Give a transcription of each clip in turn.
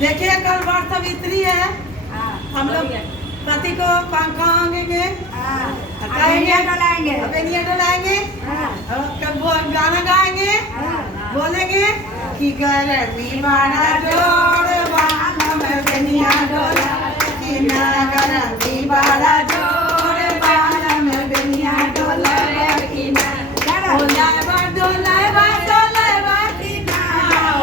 देखिए कल वट सावित्री है। हम लोग पति को कहाँ आएंगे? डलाएंगे बेनिया डलाएंगे। कब वो गाना गाएंगे, बोलेंगे कि गर्मी बड़ा जोर बालों में बेनिया डोला कि ना गर्मी बड़ा जोर बालों में बेनिया डोला कि ना डोलावा डोलावा डोलावा कि ना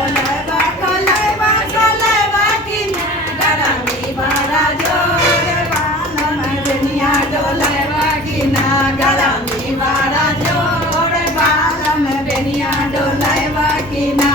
डोलावा डोलावा डोलावा कि ना गर्मी बड़ा जोर बालों में बेनिया डोलावा कि ना गर्मी बड़ा जोर बालों में बेनिया डोलावा कि ना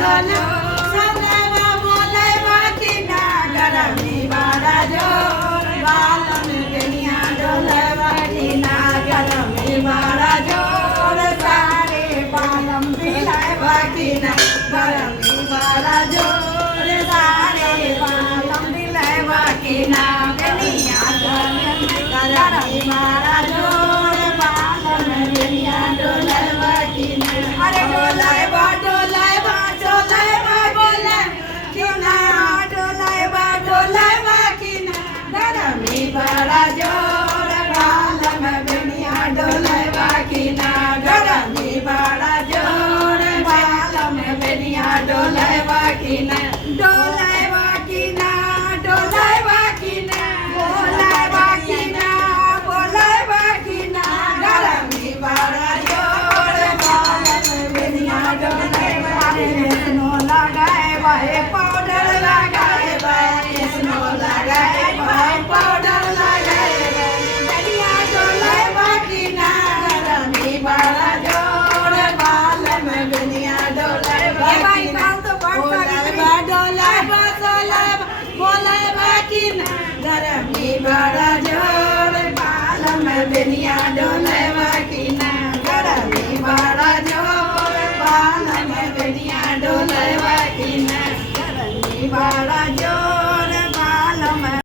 डोलावा बोलावा कि ना गर्मी बड़ा जोर बालों में बेनिया डोलावा कि ना गर्मी बड़ा जोर सारे बालम दिलावा कि ना गर्मी बड़ा जोर सारे बालम दिलावा कि ना बेनिया गर्मी बड़ा जोर बालों में बेनिया डोलावा कि ना अरे डोलावा डोलावा डोलावा बोला कि ना डोलावा डोलावा कि ना गर्मी बड़ा जोर बालों में बेनिया डोलावा कि ना गर्मी बड़ा जोर बालों में बेनिया डोलावा कि ना डोलावा कि ना डोलावा कि ना बोलावा कि ना बोलावा कि ना गर्मी बड़ा जोर बालों में बेनिया डोलावा स्नो लगाए वाहे पाउडर लगाए वाहे स्नो लगाए वाहे पाउडर लगाए बेनिया डोलावा कि ना गर्मी बड़ा जोर बालों में बेनिया डोलावा कि ना डोलावा डोलावा डोलावा बोलावा कि ना गर्मी बड़ा जोर बालों में बेनिया डोलावा कि ना गर्मी बड़ा जोर बालों में बेनिया डोलावा कि ना गर्मी बड़ा